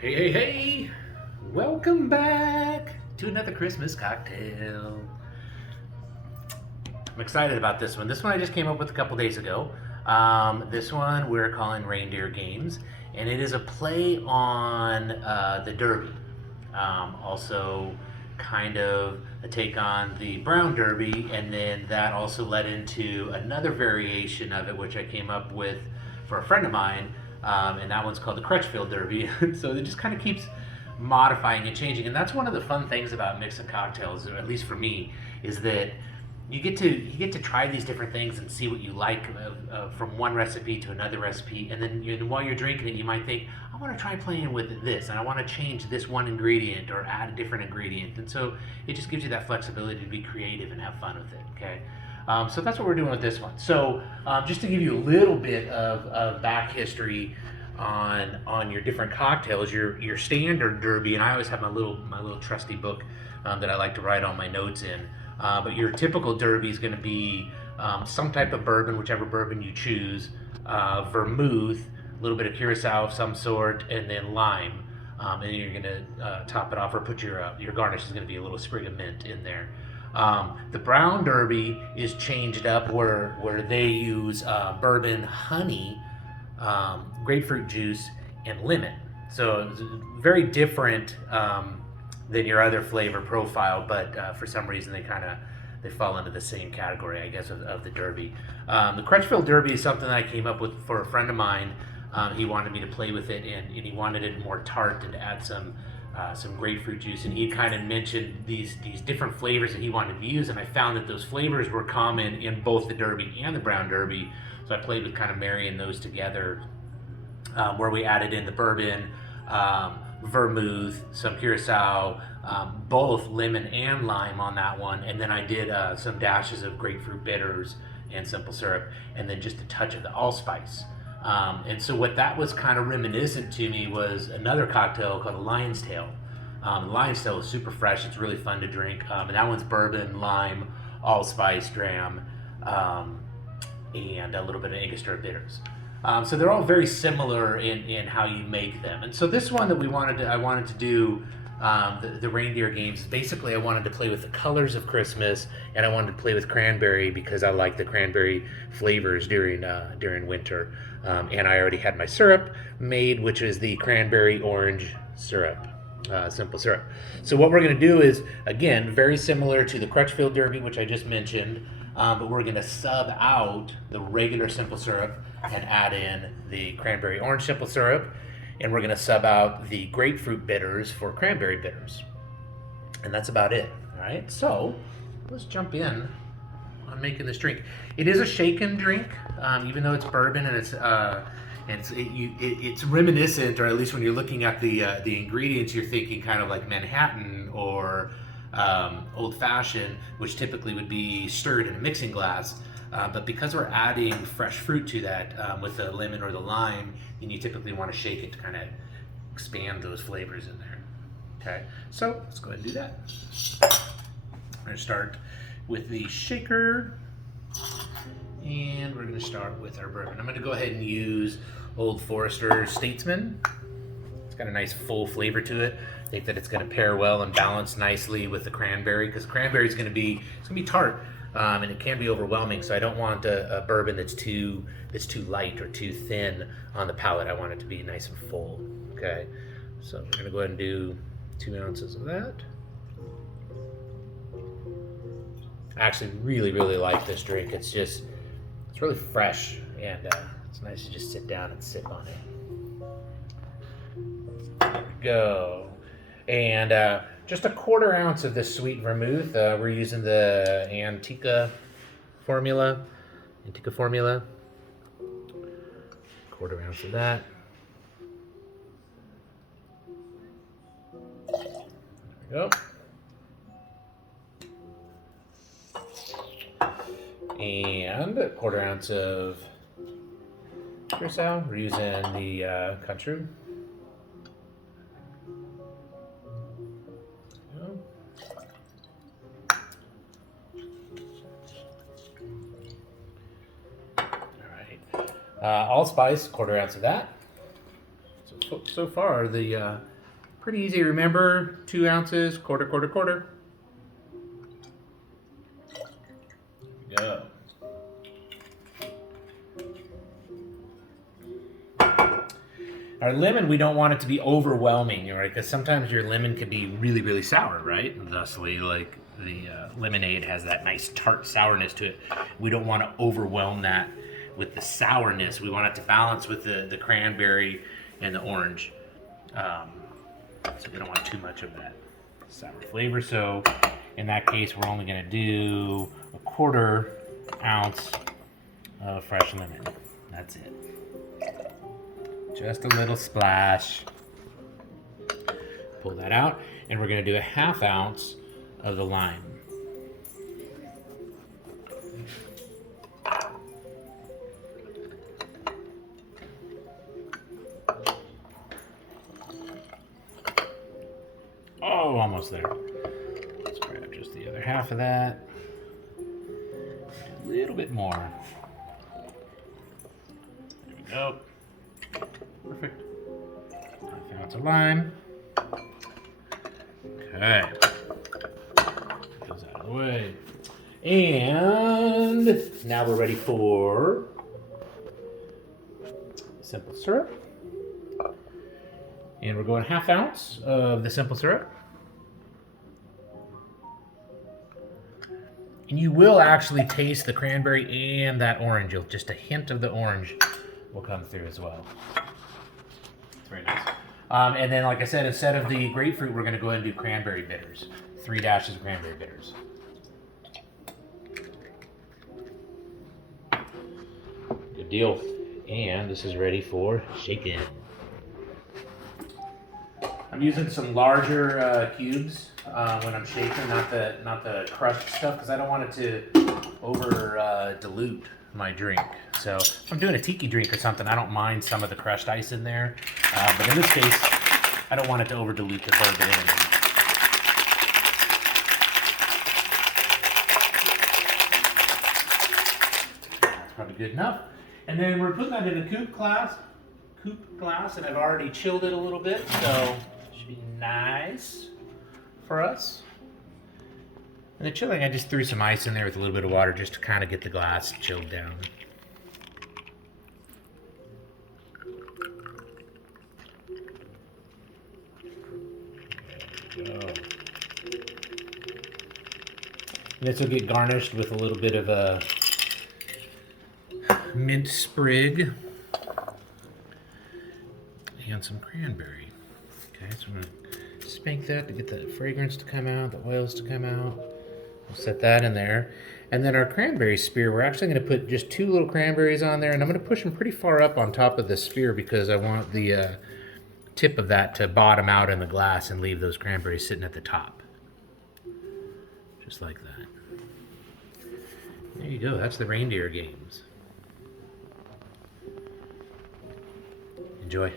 Hey, hey, hey! Welcome back to another Christmas cocktail. I'm excited about this one. This one I just came up with a couple days ago. This one we're calling Reindeer Games, and it is a play on the Derby. Also, kind of a take on the Brown Derby, and then that also led into another variation of it, which I came up with for a friend of mine, and that one's called the Crutchfield Derby. So it just kind of keeps modifying and changing, and that's one of the fun things about mixing cocktails, or at least for me, is that you get to try these different things and see what you like from one recipe to another recipe, and then while you're drinking it, you might think, I want to try playing with this, and I want to change this one ingredient or add a different ingredient, and so it just gives you that flexibility to be creative and have fun with it. Okay. So that's what we're doing with this one. So just to give you a little bit of back history on your different cocktails, your standard Derby, and I always have my little trusty book that I like to write all my notes in. But your typical Derby is going to be some type of bourbon, whichever bourbon you choose, vermouth, a little bit of curacao of some sort, and then lime. And then you're going to top it off, or put your garnish is going to be a little sprig of mint in there. The brown Derby is changed up where they use bourbon, honey, grapefruit juice, and lemon. So it's very different than your other flavor profile, but for some reason they fall into the same category, I guess, of the Derby. The Crutchfield Derby is something that I came up with for a friend of mine. He wanted me to play with it, and he wanted it more tart and to add some grapefruit juice. And he kind of mentioned these different flavors that he wanted to use, and I found that those flavors were common in both the Derby and the Brown Derby. So I played with kind of marrying those together, where we added in the bourbon, vermouth, some curacao, both lemon and lime on that one, and then I did some dashes of grapefruit bitters and simple syrup, and then just a touch of the allspice. And so what that was kind of reminiscent to me was another cocktail called a Lion's Tail. Lion's Tail is super fresh. It's really fun to drink, and that one's bourbon, lime, allspice, dram, and a little bit of Angostura bitters. So they're all very similar in how you make them. And so this one that I wanted to do, the Reindeer Games. Basically, I wanted to play with the colors of Christmas, and I wanted to play with cranberry because I like the cranberry flavors during winter. And I already had my syrup made, which is the cranberry orange syrup. Simple syrup. So what we're going to do is, again, very similar to the Crutchfield Derby, which I just mentioned, but we're going to sub out the regular simple syrup and add in the cranberry orange simple syrup, and we're going to sub out the grapefruit bitters for cranberry bitters. And that's about it. All right, so let's jump in on making this drink. It is a shaken drink, even though it's bourbon, and it's reminiscent, or at least when you're looking at the ingredients, you're thinking kind of like Manhattan or old fashioned, which typically would be stirred in a mixing glass. But because we're adding fresh fruit to that with the lemon or the lime, then you typically want to shake it to kind of expand those flavors in there. Okay, so let's go ahead and do that. We're going to start with the shaker, and we're going to start with our bourbon. I'm going to go ahead and use Old Forester Statesman. It's got a nice full flavor to it. I think that it's going to pair well and balance nicely with the cranberry, because cranberry is going to be tart. And it can be overwhelming, so I don't want a bourbon that's too light or too thin on the palate. I want it to be nice and full. Okay, so we're gonna go ahead and do 2 ounces of that. I actually really like this drink. It's really fresh, and it's nice to just sit down and sip on it. There we go. And just a 1/4 ounce of this sweet vermouth. We're using the Antica formula. 1/4 ounce of that. There we go. And a 1/4 ounce of curacao. We're using the Cointreau. Allspice, 1/4 ounce of that. So so far are the pretty easy to remember. 2 ounces, quarter, quarter, quarter. Go. Our lemon, we don't want it to be overwhelming, right? Because sometimes your lemon can be really, really sour, right? And thusly, like the lemonade has that nice tart sourness to it. We don't want to overwhelm that with the sourness. We want it to balance with the cranberry and the orange. So we don't want too much of that sour flavor. So in that case, we're only going to do a quarter ounce of fresh lemon. That's it. Just a little splash. Pull that out, and we're going to do a 1/2 ounce of the lime. Oh, almost there. Let's grab just the other 1/2 of that. A little bit more. There we go. Perfect. 1/2 ounce of lime. Okay. Get those out of the way. And now we're ready for simple syrup. And we're going 1/2 ounce of the simple syrup. And you will actually taste the cranberry and that orange. Just a hint of the orange will come through as well. It's very nice. And then, like I said, instead of the grapefruit, we're going to go ahead and do cranberry bitters. 3 dashes of cranberry bitters. Good deal. And this is ready for shaking. I'm using some larger cubes when I'm shaking, not the crushed stuff, because I don't want it to over dilute my drink. So if I'm doing a tiki drink or something, I don't mind some of the crushed ice in there. But in this case, I don't want it to over dilute the bourbon. That's probably good enough. And then we're putting that in a coupe glass, and I've already chilled it a little bit, so it should be nice for us. And the chilling, I just threw some ice in there with a little bit of water just to kind of get the glass chilled down. There we go. And this will get garnished with a little bit of a mint sprig and some cranberry. Okay, so I'm going to spank that to get the fragrance to come out, the oils to come out. We'll set that in there. And then our cranberry spear, we're actually going to put just 2 little cranberries on there, and I'm going to push them pretty far up on top of the spear because I want the tip of that to bottom out in the glass and leave those cranberries sitting at the top. Just like that. There you go, that's the Reindeer Games. Enjoy.